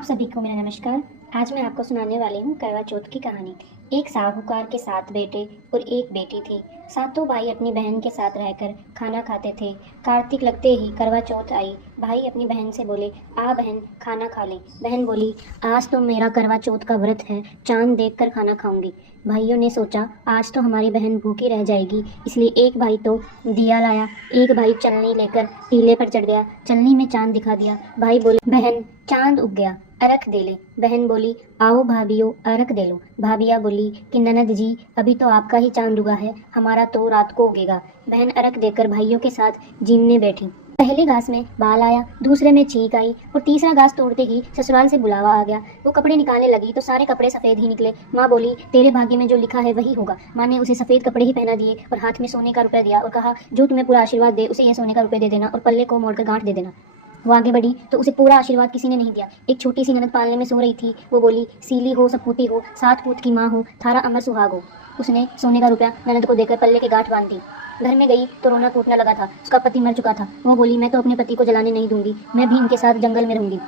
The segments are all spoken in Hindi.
आप सभी को मेरा नमस्कार। आज मैं आपको सुनाने वाली हूँ करवा चौथ की कहानी। एक साहूकार के 7 बेटे और एक बेटी थी। सातों भाई अपनी बहन के साथ रहकर खाना खाते थे। कार्तिक लगते ही करवा चौथ आई। भाई अपनी बहन से बोले, आ बहन खाना खा ले। बहन बोली, आज तो मेरा करवा चौथ का व्रत है, चांद देखकर खाना खाऊंगी। भाइयों ने सोचा आज तो हमारी बहन भूखी रह जाएगी, इसलिए एक भाई तो दिया लाया, एक भाई चलनी लेकर टीले पर चढ़ गया, चलनी में चांद दिखा दिया। भाई बोले, बहन चांद उग गया, अरख दे ले। बहन बोली, आओ भाभियों अरख दे लो। भाभिया बोली कि ननद जी अभी तो आपका ही चांद उगा है, हमारा तो रात को उगेगा। बहन अरख देकर भाइयों के साथ जीमने बैठी। पहले घास में बाल आया, दूसरे में छींक आई और तीसरा घास तोड़ते ही ससुराल से बुलावा आ गया। वो कपड़े निकालने लगी तो सारे कपड़े सफेद ही निकले। माँ बोली, तेरे भाग्य में जो लिखा है वही होगा। माँ ने उसे सफेद कपड़े ही पहना दिए और हाथ में सोने का रुपया दिया और कहा, जो तुम्हें पूरा आशीर्वाद दे उसे यह सोने का रुपया दे देना और पल्ले को मोड़कर गांठ दे देना। वो आगे बढ़ी तो उसे पूरा आशीर्वाद किसी ने नहीं दिया। एक छोटी सी ननद पालने में सो रही थी। वो बोली, सीली हो सपूती हो, 7 पूत की माँ हो, थारा अमर सुहाग हो। उसने सोने का रुपया ननद को देकर पल्ले के गांठ बांध दी। घर में गई तो रोना टूटने लगा था। उसका पति मर चुका था। वो बोली, मैं तो अपने पति को जलाने नहीं दूंगी, मैं भी इनके साथ जंगल में रहूंगी।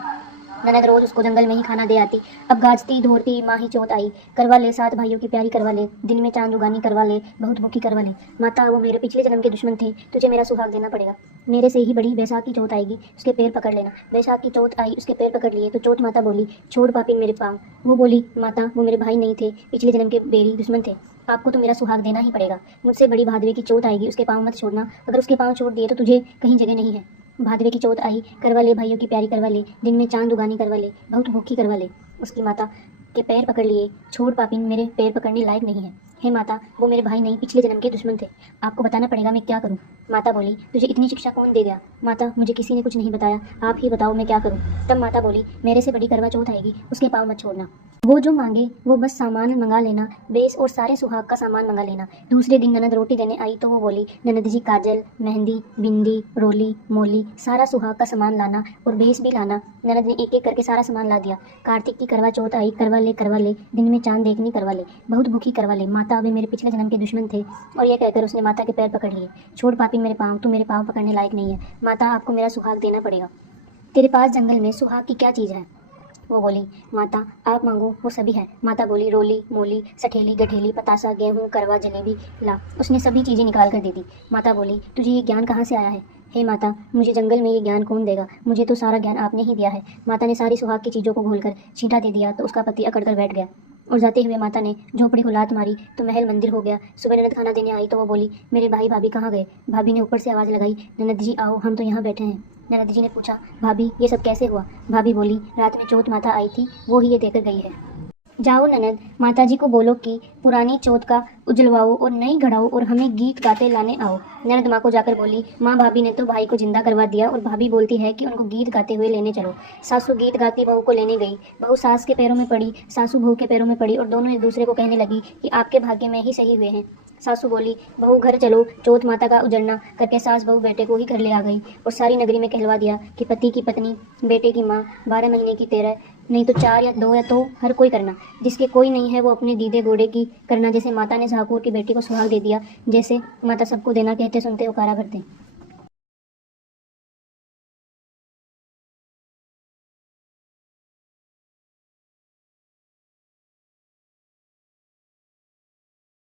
ननद रोज उसको जंगल में ही खाना दे आती। अब गाजती धोती माही चौथ आई। करवा ले 7 भाइयों की प्यारी करवा ले, दिन में चांद उगानी करवा ले, बहुत भूखी करवा ले। माता वो मेरे पिछले जन्म के दुश्मन थे, तुझे मेरा सुहाग देना पड़ेगा। मेरे से ही बड़ी बैसाख की चौथ आएगी, उसके पैर पकड़ लेना। बैसाख की चौथ आई, उसके पैर पकड़ लिए तो चौथ माता बोली, छोड़ पापी मेरे पाँव। वो बोली, माता वो मेरे भाई नहीं थे, पिछले जन्म के बेरी दुश्मन थे, आपको तो मेरा सुहाग देना ही पड़ेगा। मुझसे बड़ी भादवे की चौथ आएगी, उसके पाँव मत छोड़ना, अगर उसके पाँव छोड़ दिए तो तुझे कहीं जगह नहीं है। भादवे की चौथ आई, करवा ले भाइयों की प्यारी करवा ले, दिन में चांद उगानी करवा ले, बहुत भूखी करवा ले। उसकी माता के पैर पकड़ लिए, छोड़ पापिन मेरे पैर पकड़ने लायक नहीं है। हे माता वो मेरे भाई नहीं, पिछले जन्म के दुश्मन थे, आपको बताना पड़ेगा, मैं क्या करूं। माता बोली, तुझे इतनी शिक्षा कौन दे गया। माता मुझे किसी ने कुछ नहीं बताया, आप ही बताओ मैं क्या करूं। तब माता बोली, मेरे से बड़ी करवा चौथ आएगी, उसके पाँव मत छोड़ना। वो जो मांगे वो बस सामान मंगा लेना, बेस और सारे सुहाग का सामान मंगा लेना। दूसरे दिन ननद रोटी देने आई तो वो बोली, ननद जी काजल, मेहंदी, बिंदी, रोली, मोली, सारा सुहाग का सामान लाना और बेस भी लाना। ननद ने एक एक करके सारा सामान ला दिया। कार्तिक की करवा चौथ आई, करवा ले, दिन में चांद देखनी करवा ले, बहुत भूखी करवा ले। माता वे मेरे पिछले जन्म के दुश्मन थे। और यह कहकर उसने माता के पैर पकड़ लिए। छोड़ पापी मेरे पाँव, तू मेरे पाँव पकड़ने लायक नहीं है, माता आपको मेरा सुहाग देना पड़ेगा। तेरे पास जंगल में सुहाग की क्या चीज़ है। वो बोली, माता आप मांगो वो सभी है। माता बोली, रोली, मोली, सठेली, गठेली, पतासा, गेहूँ, करवा, जलेबी ला। उसने सभी चीज़ें निकाल कर दे दी। माता बोली, तुझे ये ज्ञान कहाँ से आया है। हे माता मुझे जंगल में ये ज्ञान कौन देगा, मुझे तो सारा ज्ञान आपने ही दिया है। माता ने सारी सुहाग की चीज़ों को घोलकर छींटा दे दिया तो उसका पति अकड़ कर बैठ गया और जाते हुए माता ने झोपड़ी को लात मारी तो महल मंदिर हो गया। सुबह ननद खाना देने आई तो वो बोली, मेरे भाई भाभी कहाँ गए। भाभी ने ऊपर से आवाज़ लगाई, ननद जी आओ, हम तो यहाँ बैठे हैं। ननद जी ने पूछा, भाभी ये सब कैसे हुआ। भाभी बोली, रात में चौथ माता आई थी, वो ही ये देकर गई है। जाओ ननद माता जी को बोलो कि पुरानी चौथ का उजलवाओ और नई घड़ाओ और हमें गीत गाते लाने आओ। ननद माँ को जाकर बोली, माँ भाभी ने तो भाई को जिंदा करवा दिया और भाभी बोलती है कि उनको गीत गाते हुए लेने चलो। सासू गीत गाती बहू को लेने गई। बहू सास के पैरों में पड़ी, सासू बहू के पैरों में पड़ी और दोनों एक दूसरे को कहने लगी कि आपके भाग्य में ही सही हुए हैं। सासू बोली, बहू घर चलो, चौथ माता का उजड़ना करके सास बहू बेटे को ही घर ले आ गई और सारी नगरी में कहलवा दिया कि पति की पत्नी, बेटे की माँ, 12 महीने की 13, नहीं तो 4 या 2 या तो हर कोई करना। जिसके कोई नहीं है वो अपने दीदे गोडे की करना। जैसे माता ने शाहपुर की बेटी को सुहाग दे दिया, जैसे माता सबको देना कहते सुनते उकारा भरते।